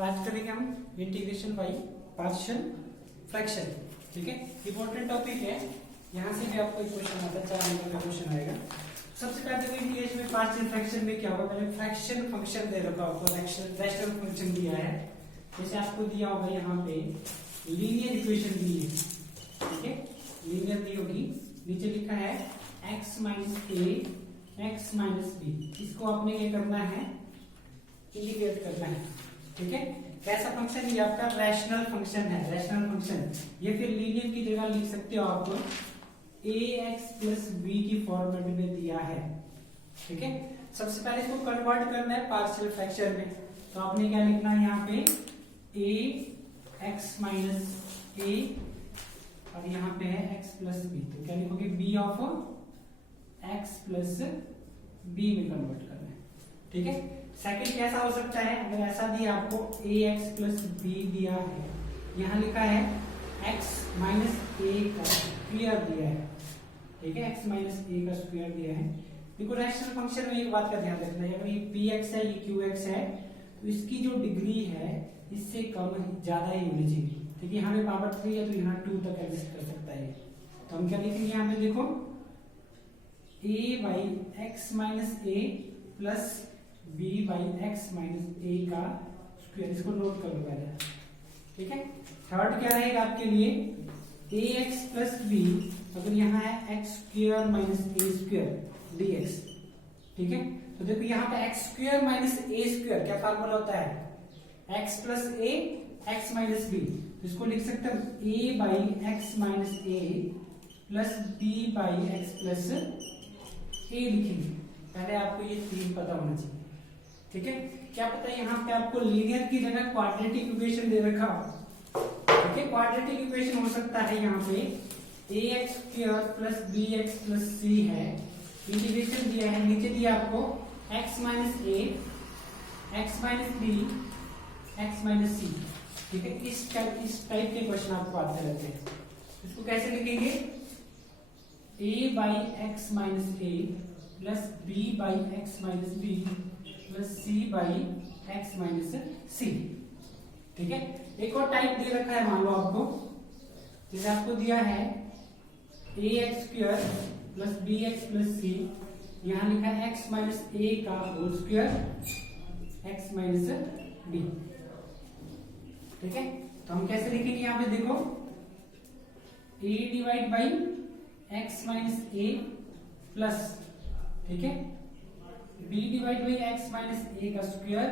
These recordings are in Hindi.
तो आज करेंगे हम इंटीग्रेशन बाई पार्शियल फ्रैक्शन। ठीक है, इंपॉर्टेंट टॉपिक है। यहाँ से भी आपको एक क्वेश्चन आता है, 4 नंबर का क्वेश्चन आएगा। सबसे पहले तो इंटीग्रेशन में पार्शियल फ्रैक्शन में क्या होगा, पहले फ्रैक्शन फंक्शन दे रखा होगा, रैशनल फंक्शन दिया है। जैसे आपको दिया होगा यहाँ पे लीनियर इक्वेशन दी है, ठीक है, लीनियर दी होगी, नीचे लिखा है x minus a x minus b. इसको आपने ये करना है, इंटीग्रेट करना है। ठीक है, कैसा फंक्शन, ये आपका रैशनल फंक्शन है, रैशनल फंक्शन। ये फिर लीनियर की जगह लिख सकते हो आप ए एक्स प्लस बी की फॉर्मेट में दिया है। ठीक है, सबसे पहले इसको कन्वर्ट करना है पार्शियल फ्रैक्शन में, तो आपने क्या लिखना है यहाँ पे ए एक्स माइनस ए और यहाँ पे है एक्स प्लस बी, तो क्या लिखोगे b of x plus b में कन्वर्ट करना है। ठीक है, सेकंड कैसा हो सकता है, अगर ऐसा दिया आपको ए एक्स प्लस बी दिया है, यहाँ लिखा है एक्स माइनस ए का स्क्वायर दिया है। ठीक है, एक्स माइनस ए का स्क्वायर दिया है। देखो रैशनल फंक्शन में एक बात का ध्यान रखना है, अगर ये पी एक्स है, ये क्यू एक्स है, तो इसकी जो डिग्री है इससे कम ज्यादा ही होनी चाहिए। ठीक है, यहाँ पे पावर 3 है तो यहाँ 2 तक एग्जिस्ट कर सकता है। तो हम क्या लिखेंगे यहाँ पे, देखो a by x minus a plus b by x minus a का स्क्वायर, इसको नोट कर लो पहले। ठीक है, थर्ड क्या रहेगा आपके लिए ए एक्स प्लस बी, अगर यहाँ है x square minus a square d x. ठीक है, तो देखो यहाँ पे x square minus a square क्या फार्मूला होता है, x plus a x minus b. इसको लिख सकते हैं a by x minus a plus b by x plus a लिखेंगे। पहले आपको ये 3 पता होना चाहिए। ठीक है, क्या पता है यहाँ पे आपको लीनियर की जगह क्वाड्रेटिक इक्वेशन दे रखा। ठीक है, क्वाड्रेटिक इक्वेशन हो सकता है यहाँ पे a x square plus b x plus c है, इंटीग्रेशन दिया है, नीचे दिया आपको x minus a x minus b x minus c. ठीक है, इस टाइप के क्वेश्चन आपको आते रहते हैं। इसको कैसे लिखेंगे, a by x minus a plus b by x minus b plus c by x minus c. ठीक है, एक और टाइप दे रखा है, मान लो आपको, जैसे आपको दिया है a x square plus b x plus c, यहां लिखा है एक्स माइनस ए का whole square x minus b. ठीक है, तो हम कैसे लिखेंगे यहाँ पे, देखो a divide by x minus a plus, ठीक है, b divide by x minus a का square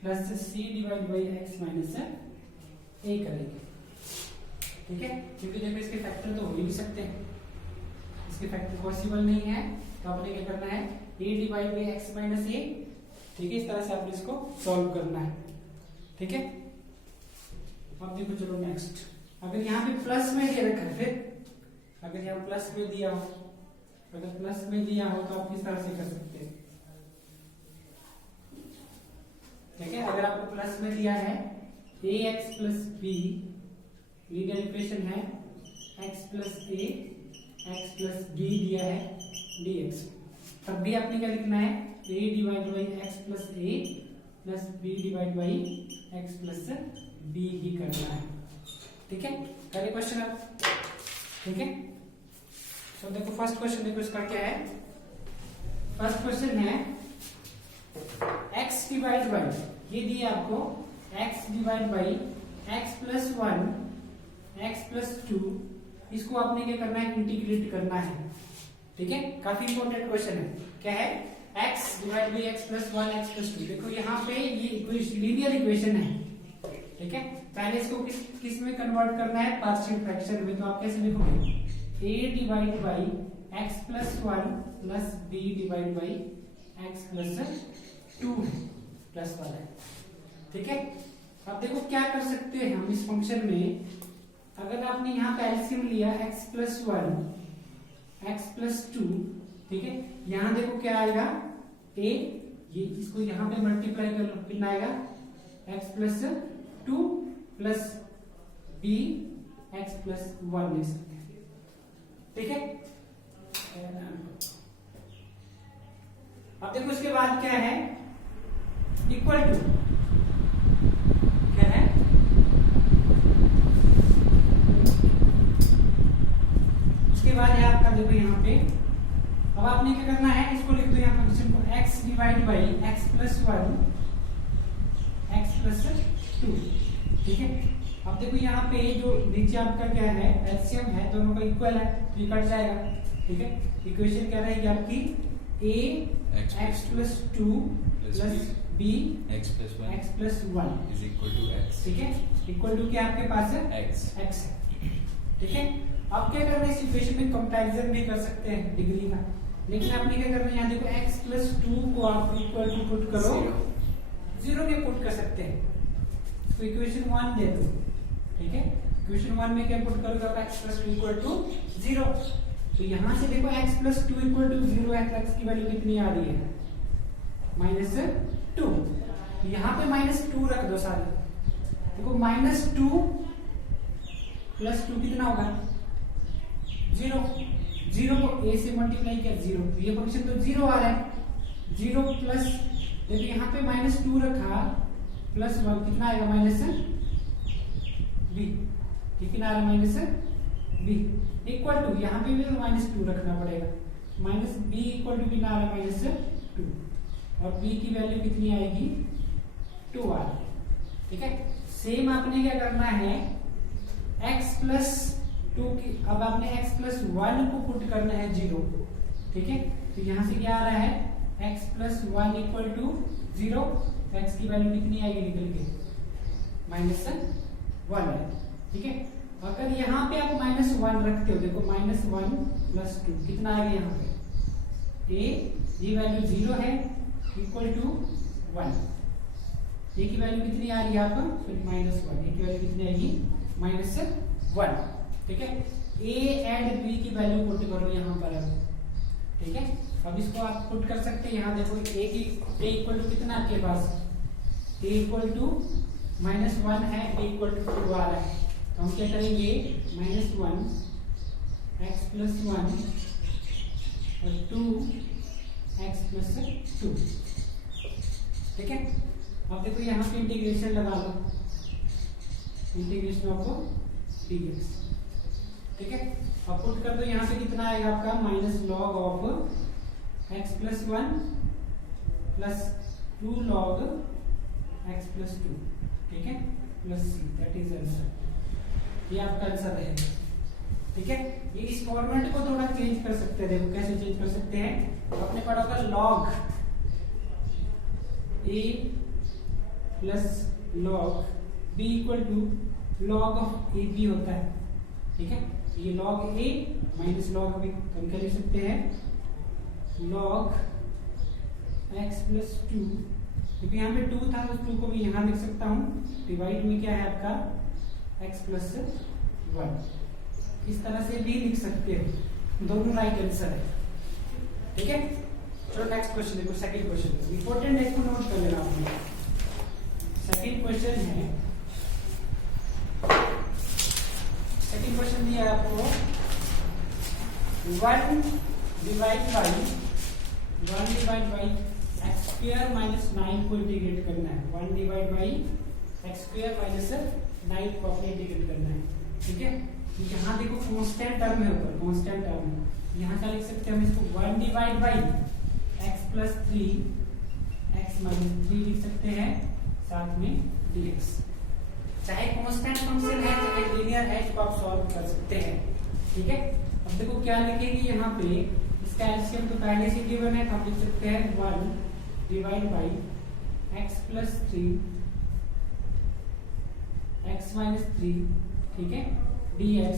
plus c divide by x minus a करेंगे। ठीक है, क्योंकि देखो इसके फैक्टर तो हो ही नहीं सकते, इसके फैक्टर पॉसिबल नहीं है, तो आपने क्या करना है a divide by x minus a. ठीक है, इस तरह से आपने इसको सॉल्व करना है। ठीक है, अब देखो चलो नेक्स्ट, अगर यहाँ पे प्लस में दे रखा है, फिर अगर यहाँ प्लस में दिया हो, अगर प्लस में दिया हो तो आप किस तरह से कर सकते हैं। ठीक है, अगर आपको प्लस में दिया है a x plus b, linear equation है x plus a x plus b दिया है डी एक्स, तब भी आपने क्या लिखना है a divide by x plus a plus b divide by x plus b ही करना है। ठीक है, करिए क्वेश्चन अब। ठीक है, तो देखो फर्स्ट क्वेश्चन, देखो इसका क्या है, फर्स्ट क्वेश्चन है x डिवाइड बाई, ये दिया आपको x divide by x plus 1 x plus 2, इसको आपने क्या करना है, इंटीग्रेट करना है। ठीक है, काफी इंपॉर्टेंट क्वेश्चन है। क्या है, x divide by x plus 1 x plus 2। देखो यहाँ पे ये लीनियर इक्वेशन है। ठीक है, पहले इसको किस में कन्वर्ट करना है, पार्शियल फ्रैक्शन में। तो आप कैसे लिखोगे, a divide by x plus 1 plus b divide by x plus 2 plus 1 है। ठीक है, अब देखो क्या कर सकते हैं हम इस फंक्शन में, अगर आपने यहाँ पे एलसीएम लिया एक्स प्लस 1 एक्स प्लस 2, ठीक है, यहाँ देखो क्या आएगा a, ये इसको यहाँ पे मल्टीप्लाई कर लो, कितना आएगा x plus 2 plus b x plus 1 ले सकते हैं। ठीक है, अब देखो इसके बाद क्या है, इक्वल टू देखो यहाँ पे, अब आपने क्या करना है, इसको लिख दो यहाँ फंक्शन को x divide by x plus 1 x plus 2, ठीक है। अब देखो यहाँ पे जो नीचे आपका क्या है, एलसीएम है, दोनों का इक्वल है तो ये कट जाएगा, ठीक है। इक्वेशन क्या रहेगी आपकी, a x plus 2 plus b x plus 1 is equal to x, ठीक है। इक्वल टू क्या आपके पास है, x है, ठीक है। अब क्या करना है, इस इक्वेशन में कंपैरिजन भी कर सकते हैं डिग्री का, लेकिन आपने क्या करना है, यहाँ देखो x प्लस 2 को आप इक्वल टू पुट करो, 0 के पुट कर सकते हैं, तो इक्वेशन 1 दे दो, ठीक है। इक्वेशन 1 में क्या पुट करोगे आप, x प्लस 2 इक्वल टू 0, तो यहाँ से देखो x प्लस 2 इक्वल टू 0 है, तो x की वैल्यू कितनी आ रही है, -2, तो यहाँ पे -2 रख दो सारे, देखो -2 प्लस 2 कितना होगा, 0, 0 को a से मल्टीप्लाई किया 0, तो ये फंक्शन तो 0 आ रहा है, 0 प्लस देखिए यहाँ पे -2 रखा प्लस 1 कितना आएगा, -b, कितना आ रहा है, -b इक्वल टू, यहाँ पे भी -2 रखना पड़ेगा, -b इक्वल टू कितना आ रहा है, -2, और b की वैल्यू कितनी आएगी, 2 आ रही है, ठीक है। सेम आपने क्या करना है, x प्लस 2 की, अब आपने x प्लस 1 को पुट करना है 0, ठीक है। तो यहाँ से क्या आ रहा है, x plus 1 equal to 0, x की वैल्यू कितनी आएगी निकल के, -1 है, ठीक है। अगर यहाँ पे आप -1 रखते हो, देखो -1 प्लस 2 कितना आएगा, यहाँ पे a, ये वैल्यू 0 है, इक्वल टू 1, a की वैल्यू कितनी आ रही है आपको, -1, a की वैल्यू कितनी आएगी, -1, ठीक है। a एंड b की वैल्यू पुट करो यहाँ पर, ठीक है। अब इसको आप पुट कर सकते हैं, यहाँ देखो a इक्वल टू कितना आपके पास, a इक्वल टू -1 है, a इक्वल टू 2 आ रहा है, तो हम क्या करेंगे, -1 x प्लस 1 और 2 x प्लस 2, ठीक है। अब देखो यहाँ पे इंटीग्रेशन लगा लो, इंटीग्रेशन ऑफ dx, ठीक है। अब पुट कर दो, यहाँ पे कितना आएगा आपका, -log of x plus 1 plus 2 log x plus 2, ठीक है, plus c, that is answer, ये आपका आंसर रहेगा, ठीक है। ये इस फॉर्मेट को थोड़ा चेंज कर सकते हैं, देखो कैसे चेंज कर सकते हैं, आपने पढ़ा होगा log a plus log b equal to log of a b होता है, ठीक है। ये log a minus log b, तो हम क्या लिख सकते हैं, log x प्लस 2, क्योंकि यहाँ पे 2 था, तो 2 को भी यहाँ लिख सकता हूँ, डिवाइड में क्या है आपका x प्लस 1, इस तरह से भी लिख सकते हो, दोनों राइट आंसर है, ठीक है। चलो नेक्स्ट क्वेश्चन देखो, सेकंड क्वेश्चन इंपॉर्टेंट है, इसको नोट कर लेना आपने। सेकंड क्वेश्चन है, सेकंड क्वेश्चन दिया है आपको, 1 divide by x square minus 9 को इंटीग्रेट करना है, 1 divide by x square minus 9 को अपने इंटीग्रेट करना है, ठीक है। यहाँ देखो कांस्टेंट टर्म है ऊपर, कांस्टेंट टर्म है, यहाँ क्या लिख सकते हैं हम इसको, 1 divide by x plus 3 x minus 3 लिख सकते हैं, साथ में dx, चाहे कांस्टेंट फंक्शन है चाहे लीनियर है, इसको आप सॉल्व कर सकते हैं, ठीक है। अब देखो क्या लिखेंगे यहाँ पे, इसका एलसीएम तो पहले से गिवन है, तो हम लिख सकते हैं 1 divide by x plus 3 x minus 3, ठीक है, dx।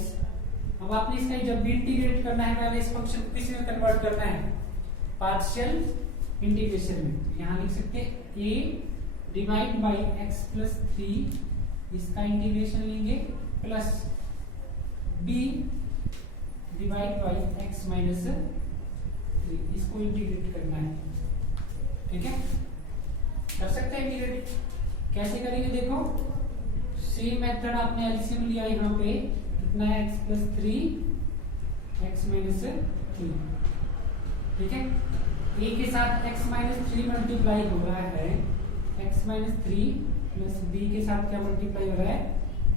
अब आपने इसका जब भी इंटीग्रेट करना है, पहले इस फंक्शन को किस में कन्वर्ट करना है, पार्शियल इंटीग्रेशन में, यहाँ लिख सकते हैं a divide by x plus 3, इसका इंटीग्रेशन लेंगे, plus b divide by x minus 3, इसको इंटीग्रेट करना है, ठीक है। कर सकते हैं इंटीग्रेट, कैसे करेंगे देखो, सेम मेथड आपने एलसीएम लिया, यहाँ पे कितना है, x प्लस 3 एक्स माइनस 3, ठीक है। a के साथ x माइनस 3 मल्टीप्लाई हो रहा है, x माइनस 3 प्लस b के साथ क्या मल्टीप्लाई हो रहा है,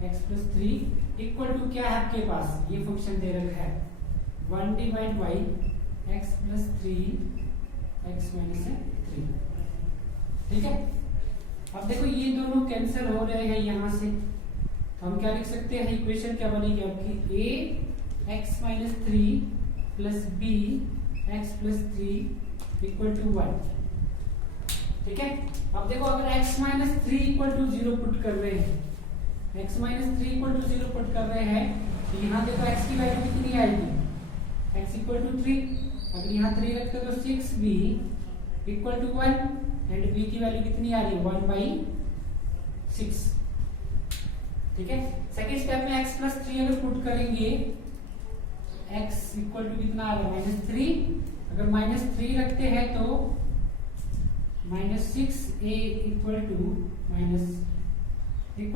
x प्लस 3 इक्वल टू क्या है आपके पास, ये फंक्शन दे रखा है, 1 divide by x plus 3 x minus 3। ठीक है, अब देखो ये दोनों कैंसिल हो रहे हैं यहां से, तो हम क्या लिख सकते हैं, इक्वेशन क्या बनेगी आपकी, a x minus 3 plus b x plus 3 equal to 1। ठीक है, अब देखो अगर x minus 3 equal to 0 put कर रहे हैं, x minus 3 equal to 0 put कर रहे हैं, तो यहाँ देखो x की वैल्यू कितनी आएगी, x इक्वल टू 3। अगर यहाँ 3 रखते तो 6b equal to 1 and b की वैल्यू कितनी आ रही है, 1/6। ठीक है, सेकेंड स्टेप में x प्लस 3 अगर पुट करेंगे, x इक्वल टू कितना आ रहा है, -3। अगर -3 रखते हैं तो -6a equal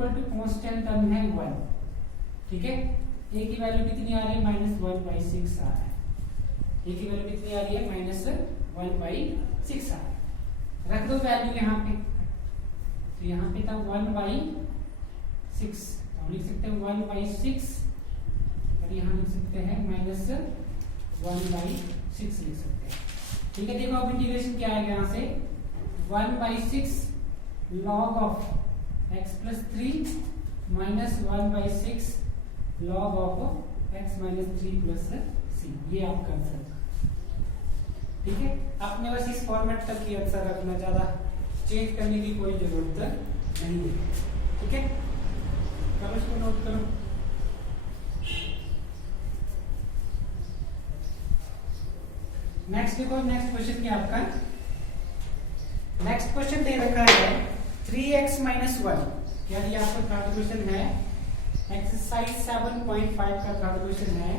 to constant term है 1। ठीक है, a की वैल्यू कितनी आ रही है, -1/6 आ रहा है। a की वैल्यू कितनी आ रही है, -1/6 आ रहा है। रख दो वैल्यू यहाँ पे, तो यहाँ पे था 1/6, तो हम लिख सकते हैं 1/6 और यहाँ लिख सकते हैं -1/6 लिख सकते हैं। ठीक है, देखो अब इंटीग्रेशन क्या आएगा, यहाँ से 1/6 log of x plus 3 minus 1/6 log of x minus 3 plus c, ये आप कर सकते हैं। ठीक है, आपने बस इस फॉर्मेट तक ही आंसर रखना, ज्यादा चेंज करने की कोई जरूरत नहीं है। ठीक है, करो इसको नोट करो। नेक्स्ट देखो, नेक्स्ट क्वेश्चन क्या आपका, नेक्स्ट क्वेश्चन दे रखा है 3x माइनस 1, यानी आपका थर्ड क्वेश्चन है, एक्सरसाइज 7.5 का थर्ड क्वेश्चन है।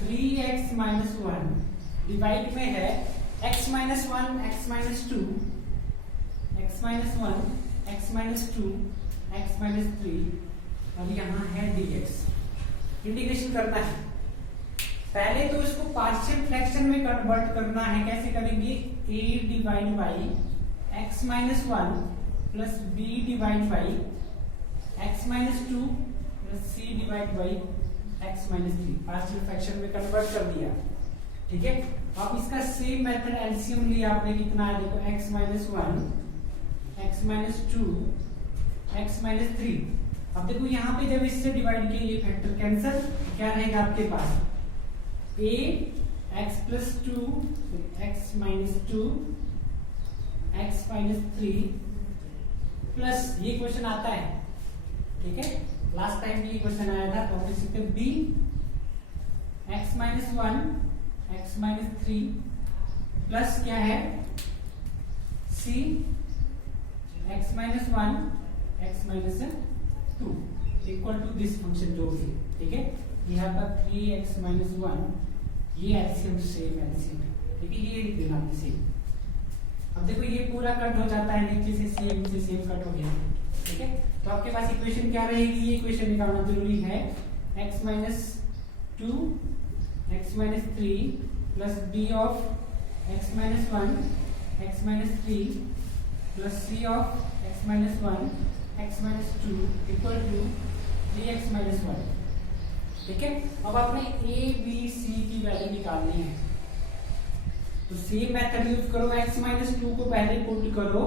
3x माइनस 1 डिवाइड में है x minus 1 x minus 2 x minus 1 x minus 2 x minus 3 और यहाँ है dx। इंटीग्रेशन करना है, पहले तो इसको पार्शियल फ्रैक्शन में कन्वर्ट करना है। कैसे करेंगे, a divide by x minus 1 plus b divide by x minus 2 plus c divide by x minus 3, partial fraction में कन्वर्ट कर दिया। ठीक है, अब इसका सेम मेथड एलसीएम लिया आपने, कितना है देखो, x minus 1 x minus 2 x minus 3। अब देखो यहाँ पे जब इससे डिवाइड किया, ये फैक्टर कैंसिल, क्या रहेगा आपके पास, a x plus 2 x minus 2 x minus 3 plus, ये क्वेश्चन आता है। ठीक है, लास्ट टाइम ये क्वेश्चन आया था, तो लिख सकते b x minus 1 x minus 3 plus क्या है c x minus 1 x minus 2 equal to this function जो भी। ठीक है, यहाँ पर 3x माइनस 1, ये एलसीएम सेम एलसीएम है। ठीक है, ये लिख देना आपने सेम। अब देखो ये पूरा कट हो जाता है, नीचे से सेम कट हो गया। ठीक है, तो आपके पास इक्वेशन क्या रहेगी, ये इक्वेशन निकालना जरूरी है, x minus 2 x minus 3 plus b of x minus 1 x minus 3 plus c of x minus 1 x minus 2 equal to 3x minus 1। ठीक है, अब आपने a b c की वैल्यू निकालनी है, तो सेम मेथड यूज करो। x माइनस 2 को पहले पुट करो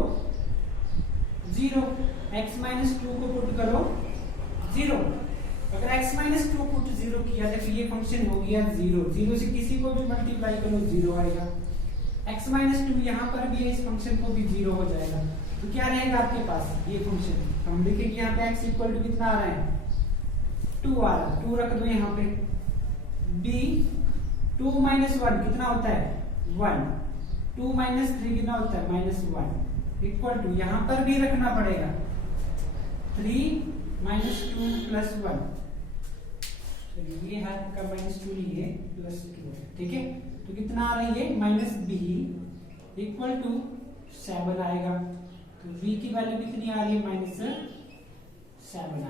0, x माइनस 2 को पुट करो 0। अगर x माइनस 2 पुट 0 किया तो ये फंक्शन हो गया 0, 0 से किसी को भी मल्टीप्लाई करो 0 आएगा। x माइनस 2 यहाँ पर भी इस फंक्शन को भी 0 हो जाएगा, तो क्या रहेगा आपके पास ये फंक्शन, हम लिखेंगे यहाँ पे x इक्वल टू कितना आ रहा है, 2 आ रहा है, 2 रख दो यहाँ पे। b 2 माइनस 1 कितना होता है 1, 2 माइनस 3 कितना होता है -1 इक्वल टू, यहाँ पर भी रखना पड़ेगा 3 माइनस 2 प्लस 1, ये हाथ का -2 लिए प्लस 2। ठीक है, तो कितना आ रही है -b इक्वल टू 7 आएगा, तो v की वैल्यू कितनी आ रही है -7 आ रही है।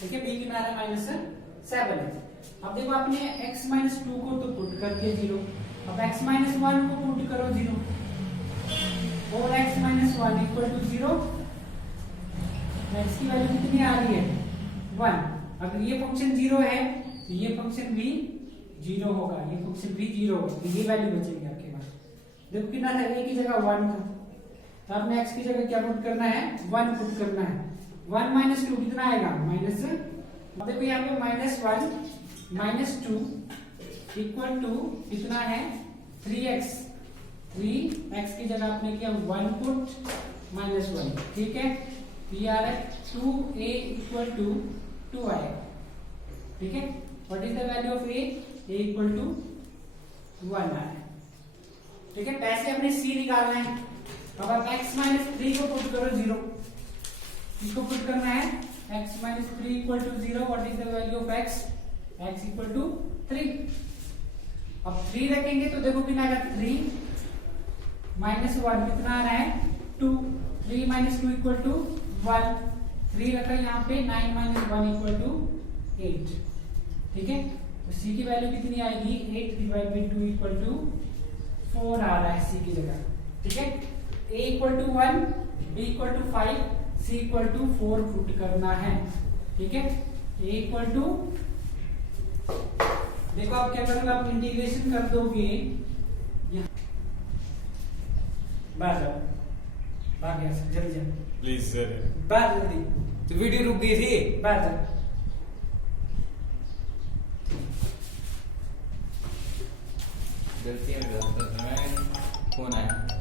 ठीक है, b की वैल्यू -7 है। अब देखो आपने x माइनस 2 को तो पुट कर दिया 0, अब x माइनस 1 को पुट करो 0 और x minus 1 equal to 0, x की वैल्यू कितनी आ रही है 1। अगर ये फंक्शन 0 है तो ये फंक्शन भी जीरो होगा, ये फंक्शन भी जीरो होगा, तो ये वैल्यू बचेगी आपके पास। देखो कितना था, a की जगह 1 था, तो आपने x की जगह क्या पुट करना है, 1 पुट करना है। 1 माइनस 2 कितना आएगा, माइनस। देखो यहाँ पे -1 -2 इक्वल टू कितना है, 3x। 3x की जगह आपने किया 1 पुट -1, ठीक है। तो ये आ रहा है 2a इक्वल टू 2 आएगा, ठीक है। What is the value of a equal to 1 आ रहा है, ठीक है। पैसे अपने c निकालना है। अब आप x माइनस 3 को पुट करो 0, इसको पुट करना है x minus 3 equal to 0। What is the value of x equal to 3। अब 3 रखेंगे तो देखो कितना आएगा, 3 माइनस 1 कितना आ रहा है, 2। 3 माइनस 2 इक्वल टू 1। 3 रखा यहाँ पे, 9 माइनस 1 इक्वल टू 8, ठीक है। तो c की वैल्यू कितनी आएगी, 8 डिवाइड बाई 2 इक्वल टू 4 आ रहा है c की जगह, ठीक है। a equal to 1, b equal to 5, c equal to 4 put करना है, ठीक है। a इक्वल टू, देखो आप क्या करोगे, आप इंटीग्रेशन कर दोगे, बाहर जाओ, भाग गया सर, जल्दी जाओ प्लीज सर। बाहर जल्दी, तो वीडियो रुक गई थी। बाहर जाओ। गलतियां करता था मैं, फोन आया।